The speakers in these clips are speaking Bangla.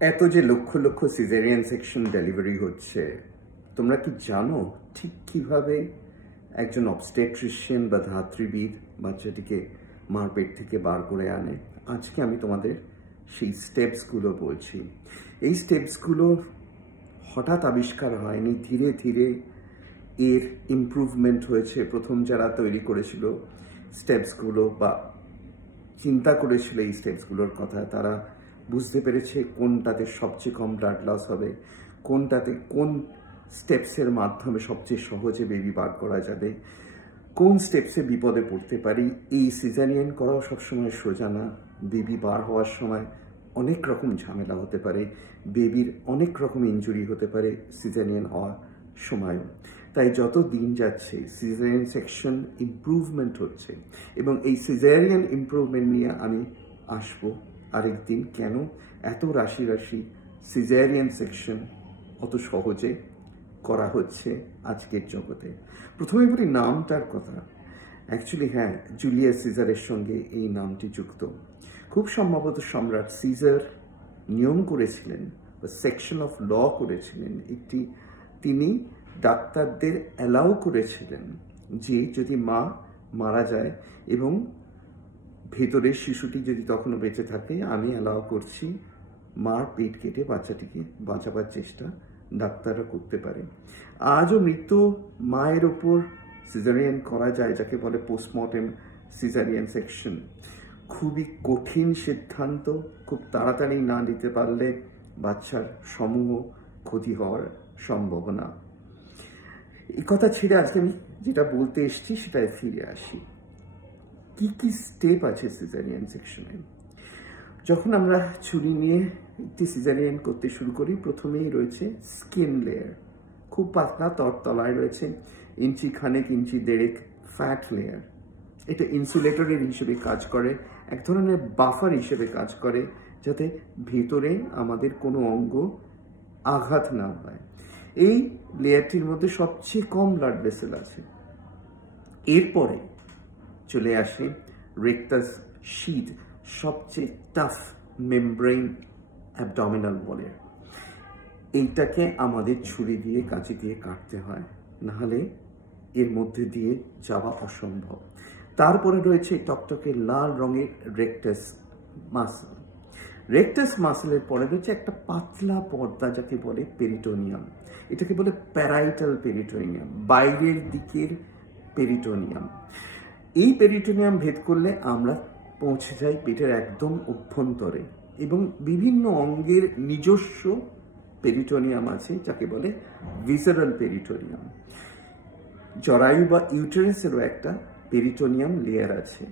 এত যে lakh lakh caesarean section delivery হচ্ছে, তোমরা কি জানো ঠিক কিভাবে একজন অবস্টেট্রিশিয়ান বা ধাত্রীবিদ বাচ্চাটিকে মার পেট থেকে বার করে আনে? আজকে আমি তোমাদের সেই স্টেপসগুলো বলছি। এই স্টেপসগুলো হঠাৎ আবিষ্কার হয়নি, ধীরে ধীরে এর ইমপ্রুভমেন্ট হয়েছে। প্রথম যারা তৈরি করেছিল স্টেপসগুলো বা চিন্তা করেছিল এই স্টেপসগুলোর কথা, তারা বুঝতে পেরেছে কোনটাতে সবচেয়ে কম ব্লাড লস হবে, কোনটাতে কোন স্টেপসের মাধ্যমে সবচেয়ে সহজে বেবি বার করা যাবে, কোন স্টেপসে বিপদে পড়তে পারি। এই সিজারিয়ান করাও সবসময় সোজা না। বেবি বার হওয়ার সময় অনেক রকম ঝামেলা হতে পারে, বেবির অনেক রকম ইনজুরি হতে পারে সিজারিয়ান হওয়ার সময়ও। তাই যত দিন যাচ্ছে সিজারিয়ান সেকশন ইমপ্রুভমেন্ট হচ্ছে, এবং এই সিজারিয়ান ইমপ্রুভমেন্ট নিয়ে আমি আসবো আরেকদিন। কেন এত রাশি রাশি সিজারিয়ান সেকশন অত সহজে করা হচ্ছে আজকের জগতে। প্রথমে বলি নামটার কথা। অ্যাকচুয়ালি হ্যাঁ, জুলিয়াস সিজারের সঙ্গে এই নামটি যুক্ত। খুব সম্ভবত সম্রাট সিজার নিয়ম করেছিলেন বা সেকশন অফ ল করেছিলেন একটি। তিনি ডাক্তারদের অ্যালাউ করেছিলেন যে যদি মা মারা যায় এবং ভেতরের শিশুটি যদি তখনও বেঁচে থাকে, আমি অ্যালাউ করছি মার পেট কেটে বাচ্চাটিকে বাঁচাবার চেষ্টা ডাক্তাররা করতে পারে। আজও মৃত মায়ের ওপর সিজারিয়ান করা যায়, যাকে বলে পোস্টমর্টেম সিজারিয়ান সেকশন। খুবই কঠিন সিদ্ধান্ত, খুব তাড়াতাড়ি না নিতে পারলে বাচ্চার সমূহ ক্ষতি হওয়ার সম্ভাবনা। এই কথা ছেড়ে আজকে আমি যেটা বলতে এসেছি সেটাই ফিরে আসি। কি কি স্টেপ আছে সিজারিয়ান সেকশনে? যখন আমরা ছুরি নিয়ে একটি সিজারিয়ান করতে শুরু করি, প্রথমেই রয়েছে স্কিন লেয়ার। খুব পাতলা, তলায় রয়েছে ইঞ্চি খানেক, ইঞ্চি দেড়েক ফ্যাট লেয়ার। এটা ইনসুলেটরের হিসেবে কাজ করে, এক ধরনের বাফার হিসেবে কাজ করে, যাতে ভেতরে আমাদের কোনো অঙ্গ আঘাত না পায়। এই লেয়ারটির মধ্যে সবচেয়ে কম ব্লাড ভেসেল আছে। এরপরে চলে আসে রেকটাস শিট, সবচেয়ে টাফ মেমব্রেন অ্যাবডোমিনাল ওয়ালের। এইটাকে আমাদের ছুরি দিয়ে, কাঁচি দিয়ে কাটতে হয়, নাহলে এর মধ্যে দিয়ে যাওয়া অসম্ভব। তারপরে রয়েছে টকটকে লাল রঙের রেকটাস মাসল। রেকটাস মাসলের পরে রয়েছে একটা পাতলা পর্দা, যাকে বলে পেরিটোনিয়াম। এটাকে বলে প্যারাইটাল পেরিটোনিয়াম, বাইরের দিকের পেরিটোনিয়াম। এই পেরিটোনিয়াম ভেদ করলে আমরা পৌঁছে যাই পেটের একদম অভ্যন্তরে, এবং বিভিন্ন অঙ্গের নিজস্ব পেরিটোনিয়াম আছে, যাকে বলে ভিসারাল পেরিটোনিয়াম। জরায়ু বা ইউটেরাসেরও একটা পেরিটোনিয়াম লেয়ার আছে,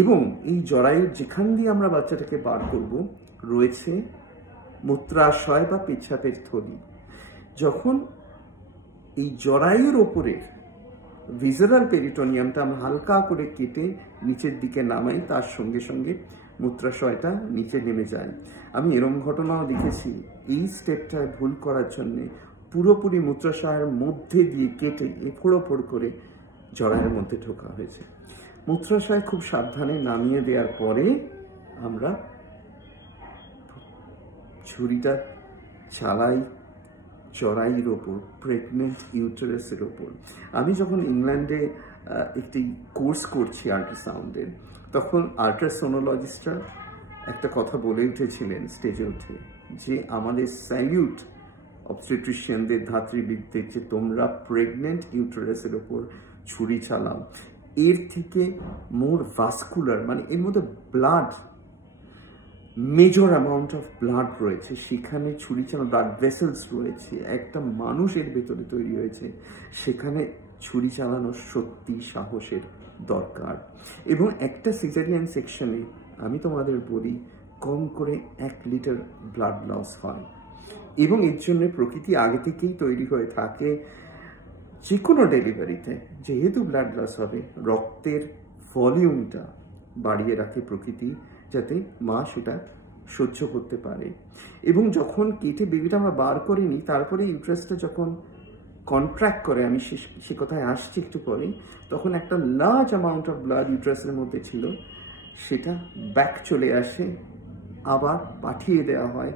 এবং এই জরায়ুর যেখান দিয়ে আমরা বাচ্চাটাকে বার করব রয়েছে মূত্রাশয় বা পেচ্ছাপের থলি। যখন এই জরায়ুর ওপরের ভিসারাল পেরিটোনিয়ামটা আমরা হালকা করে কেটে নিচের দিকে নামাই, তার সঙ্গে সঙ্গে মূত্রাশয়টা নিচে নেমে যায়। আমি এরম ঘটনাও দেখেছি। এই স্টেপটা ভুল করার জন্যে পুরোপুরি মূত্রাশয়ের মধ্যে দিয়ে কেটে এফোড় করে জরায়ুর মধ্যে ঢোকা হয়েছে। মূত্রাশয় খুব সাবধানে নামিয়ে দেওয়ার পরে আমরা ছুরিটা চালাই জরায়ুর ওপর, প্রেগনেন্ট ইউটেরাসের ওপর। আমি যখন ইংল্যান্ডে একটি কোর্স করছি আল্ট্রাসাউন্ডের, তখন আল্ট্রাসোনোলজিস্টরা একটা কথা বলে উঠেছিলেন স্টেজে উঠে, যে আমাদের স্যালিউট অবস্টেট্রিশিয়ানদের, ধাত্রীবিদদের, যে তোমরা প্রেগনেন্ট ইউটেরাসের ওপর ছুরি চালাও। এর থেকে মোর ভাস্কুলার, মানে এর মধ্যে blood, major amount of blood রয়েছে, সেখানে ছুরি চালানো, ব্লাড ভেসেলস রয়েছে, একটা মানুষের ভেতরে তৈরি হয়েছে, সেখানে ছুরি চালানো সত্যি সাহসের দরকার। এবং একটা সিজারিয়ান সেকশনে আমি তোমাদের বলি কম করে 1 লিটার ব্লাড লস হয়, এবং এর জন্য প্রকৃতি আগে থেকেই তৈরি হয়ে থাকে। যে কোনো ডেলিভারিতে যেহেতু ব্লাড লস হবে, রক্তের ভলিউমটা বাড়িয়ে রাখে প্রকৃতি, যাতে মা সেটা সহ্য করতে পারে। এবং যখন কেটে বেবিটা আমরা বার করে নিই, তারপরে ইউটেরাসটা যখন কন্ট্রাক্ট করে, আমি সে কথায় আসছি একটু পরে, তখন একটা লার্জ অ্যামাউন্ট অফ ব্লাড ইউটেরাসের মধ্যে ছিল, সেটা ব্যাক চলে আসে, আবার পাঠিয়ে দেওয়া হয়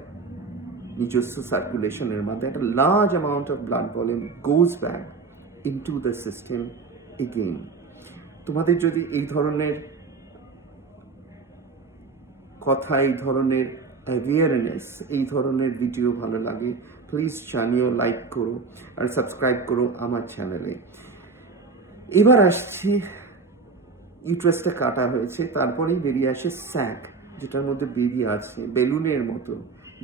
নিজস্ব সার্কুলেশনের মাধ্যমে একটা large amount of blood volume goes back into the system again. তোমাদের যদি এই ধরনের কথা, এই ধরনের অ্যাওয়ারনেস, এই ধরনের ভিডিও ভালো লাগে, প্লিজ জানিও, লাইক করো আর সাবস্ক্রাইব করো আমার চ্যানেলে। এবার আসছি, ইউট্রাসটা কাটা হয়েছে, তারপরেই বেরিয়ে আসে স্যাক, যেটার মধ্যে বেবি আছে, বেলুনের মতো,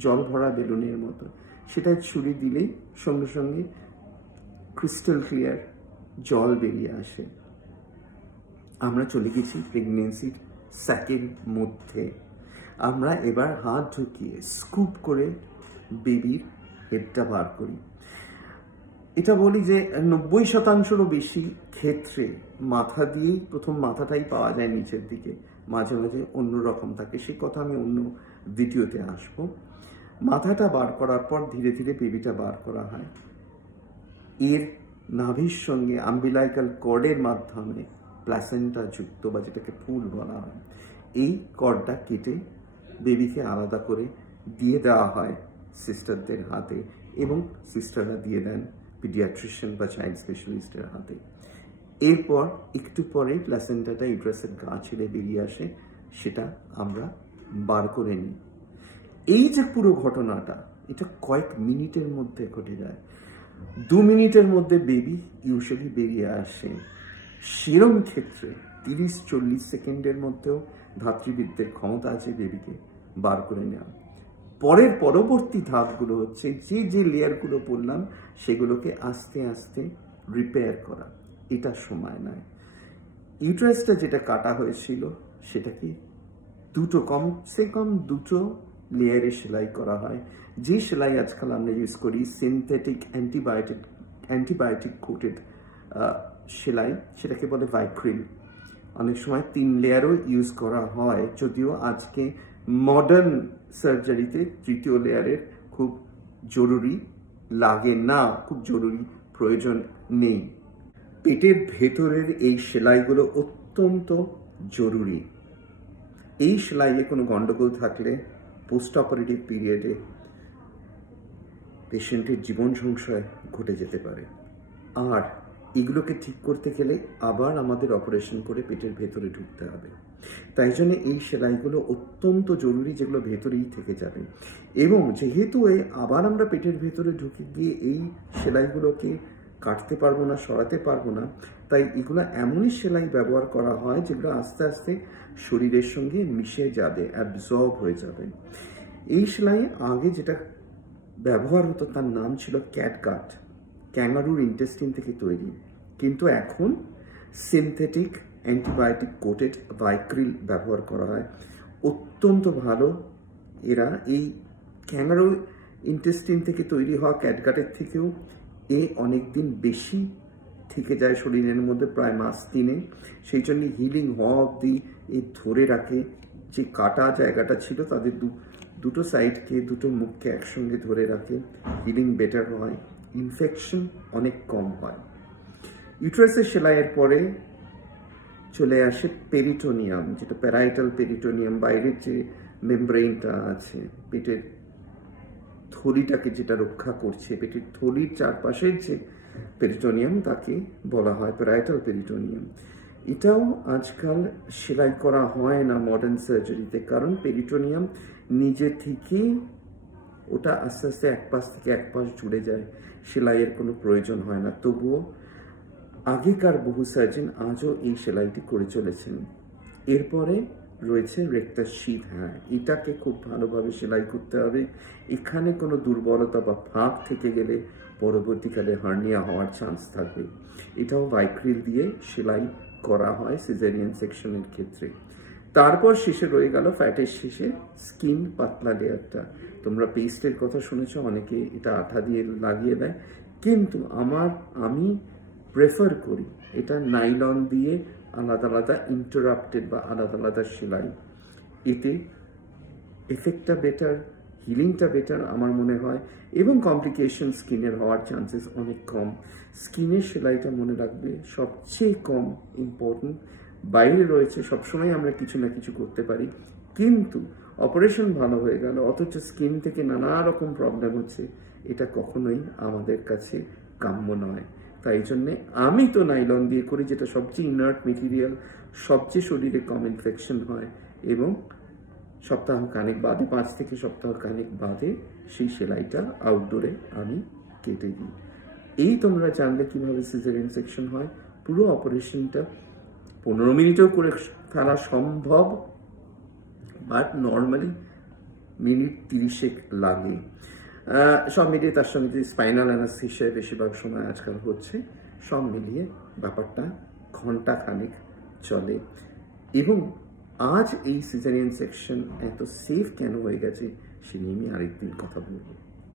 জল ভরা বেলুনের মতো। সেটা ছুরি দিলেই সঙ্গে সঙ্গে ক্রিস্টাল ক্লিয়ার জল বেরিয়ে আসে। আমরা চলে গেছি প্রেগনেন্সির স্যাকের মধ্যে। আমরা এবার হাত ঢুকিয়ে স্কুপ করে বেবির হেডটা বার করি। এটা বলি যে 90%-রও বেশি ক্ষেত্রে মাথা দিয়েই, প্রথম মাথাটাই পাওয়া যায় নিচের দিকে, মাঝে মাঝে অন্যরকম থাকে, সেই কথা আমি অন্য ভিডিওতে আসবো। মাথাটা বার করার পর ধীরে ধীরে বেবিটা বার করা হয়। এর নাভির সঙ্গে আম্বিলাইকাল কর্ডের মাধ্যমে প্ল্যাসেন্টা যুক্ত, বা যেটাকে ফুল বলা হয়, এই কর্ডটা কেটে বেবিকে আলাদা করে দিয়ে দেওয়া হয় সিস্টারদের হাতে, এবং সিস্টাররা দিয়ে দেন পিডিয়াট্রিশিয়ান বা চাইল্ড স্পেশালিস্টের হাতে। এরপর একটু পরেই প্ল্যাসেন্টাটা ইউট্রাসের গা ছেড়ে বেরিয়ে আসে, সেটা আমরা বার করে নিই। এই যে পুরো ঘটনাটা, এটা কয়েক মিনিটের মধ্যে ঘটে যায়। 2 মিনিটের মধ্যে বেবি ইউজুয়ালি বেরিয়ে আসে। সেরম ক্ষেত্রে 30-40 সেকেন্ডের মধ্যেও ধাত্রীবিদদের ক্ষমতা আছে বেবিকে বার করে নেওয়া। পরবর্তী ধাপগুলো হচ্ছে যে লেয়ারগুলো বললাম সেগুলোকে আস্তে আস্তে রিপেয়ার করা। এটা সময় নেয়। ইউট্রাসটা যেটা কাটা হয়েছিল সেটা কি কমসে কম 2 লেয়ারে সেলাই করা হয়। যে সেলাই আজকাল আমরা ইউজ করি সিনথেটিক অ্যান্টিবায়োটিক কোটেড সেলাই, সেটাকে বলে ভাইক্রিল। অনেক সময় 3 লেয়ারও ইউজ করা হয়, যদিও আজকে মডার্ন সার্জারিতে 3য় লেয়ারের খুব জরুরি লাগে না, খুব জরুরি প্রয়োজন নেই। পেটের ভেতরের এই সেলাইগুলো অত্যন্ত জরুরি। এই সেলাইয়ে কোনো গন্ডগোল থাকলে পোস্ট অপারেটিভ পিরিয়ডে পেশেন্টের জীবন সংশয় ঘটে যেতে পারে। আর এগুলোকে ঠিক করতে গেলে আবার আমাদের অপারেশন করে পেটের ভেতরে ঢুকতে হবে। তাই জন্য এই সেলাইগুলো অত্যন্ত জরুরি, যেগুলো ভেতরেই থেকে যাবে। এবং যেহেতু আবার আমরা পেটের ভেতরে ঢুকে গিয়ে এই সেলাইগুলোকে কাটতে পারবো না, সরাতে পারবো না, তাই এগুলো এমনই সেলাই ব্যবহার করা হয় যেগুলো আস্তে আস্তে শরীরের সঙ্গে মিশে যাবে, অ্যাবজর্ব হয়ে যাবে। এই সেলাই আগে যেটা ব্যবহার হতো তার নাম ছিল ক্যাটগাট, ক্যাঙ্গারুর ইন্টেস্টিন থেকে তৈরি। কিন্তু এখন সিনথেটিক অ্যান্টিবায়োটিক কোটেড ভাইক্রিল ব্যবহার করা হয়। অত্যন্ত ভালো এরা। এই ক্যাঙ্গারু ইন্টেস্টিন থেকে তৈরি হওয়া ক্যাটগাটের থেকেও অনেক দিন বেশি থেকে যায় শরীরের মধ্যে, প্রায় মাস 3। সেই জন্য হিলিং হওয়া অবধি ধরে রাখে। যে কাটা জায়গাটা ছিল তাদের দুটো সাইডকে, দুটো মুখকে একসঙ্গে ধরে রাখে, হিলিং বেটার হয়, ইনফেকশন অনেক কম হয়। ইউট্রাসের সেলাইয়ের পরে চলে আসে পেরিটোনিয়াম, যেটা প্যারাইটাল পেরিটোনিয়াম, বাইরের যে মেমব্রেনটা আছে, পেটের থলিটাকে যেটা রক্ষা করছে, পেটের থলির চারপাশের যে পেরিটোনিয়াম, তাকে বলা হয় প্যারাইটাল পেরিটোনিয়াম। এটাও আজকাল সেলাই করা হয় না মডার্ন সার্জারিতে, কারণ পেরিটোনিয়াম নিজে থেকেই ওটা আস্তে আস্তে এক পাশ থেকে এক পাশ জুড়ে যায়, সেলাইয়ের কোনো প্রয়োজন হয় না। তবুও আগেকার বহু সার্জন আজও এই সেলাইটি করে চলেছেন। এরপরে রয়েছে রেক্টাস শীথ। হ্যাঁ, এটাকে খুব ভালোভাবে সেলাই করতে হবে। এখানে কোনো দুর্বলতা বা ফাঁক থেকে গেলে পরবর্তীকালে হার্নিয়া হওয়ার চান্স থাকবে। এটাও ভাইক্রিল দিয়ে সেলাই করা হয় সিজারিয়ান সেকশনের ক্ষেত্রে। তারপর শেষে রয়ে গেল ফ্যাটের শেষে স্কিন পাতলা লেয়ারটা। তোমরা পেস্টের কথা শুনেছো, অনেকে এটা আঠা দিয়ে লাগিয়ে দেয়, কিন্তু আমি প্রেফার করি এটা নাইলন দিয়ে আলাদা আলাদা ইন্টারাপ্টেড বা আলাদা আলাদা সেলাই। এতে এফেক্টটা বেটার, হিলিংটা বেটার আমার মনে হয়, এবং কমপ্লিকেশন স্কিনের হওয়ার চান্সেস অনেক কম। স্কিনের সেলাইটা মনে রাখবে সবচেয়ে কম ইম্পর্টেন্ট। বাইরে রয়েছে, সবসময় আমরা কিছু না কিছু করতে পারি, কিন্তু অপারেশন ভালো হয়ে গেল, অথচ স্কিন থেকে নানা রকম প্রবলেম হচ্ছে, এটা কখনোই আমাদের কাছে কাম্য নয়। তাই জন্যে আমি তো নাইলন দিয়ে করি, যেটা সবচেয়ে ইনার্ট মেটেরিয়াল, সবচেয়ে শরীরে কম ইনফেকশন হয়, এবং সপ্তাহ খানেক বাদে, 5 থেকে সপ্তাহ খানেক বাদে সেই সেলাইটা আউটডোরে আমি কেটে দিই। এই তোমরা জানলে কিভাবে সিজারিয়ান সেকশন হয়। পুরো অপারেশনটা 15 মিনিটেও করে ফেলা সম্ভব, বাট নর্মালি মিনিট 30 লাগে। সব মিলিয়ে তার সঙ্গে স্পাইনাল অ্যানাস্থেসিয়া বেশিরভাগ সময় আজকাল হচ্ছে, সব মিলিয়ে ব্যাপারটা ঘন্টা খানেক চলে। এবং আজ এই সিজারিয়ান সেকশন এত সেফ কেন হয়ে গেছে সে নিয়ে আমি আরেকদিন কথা বলবো।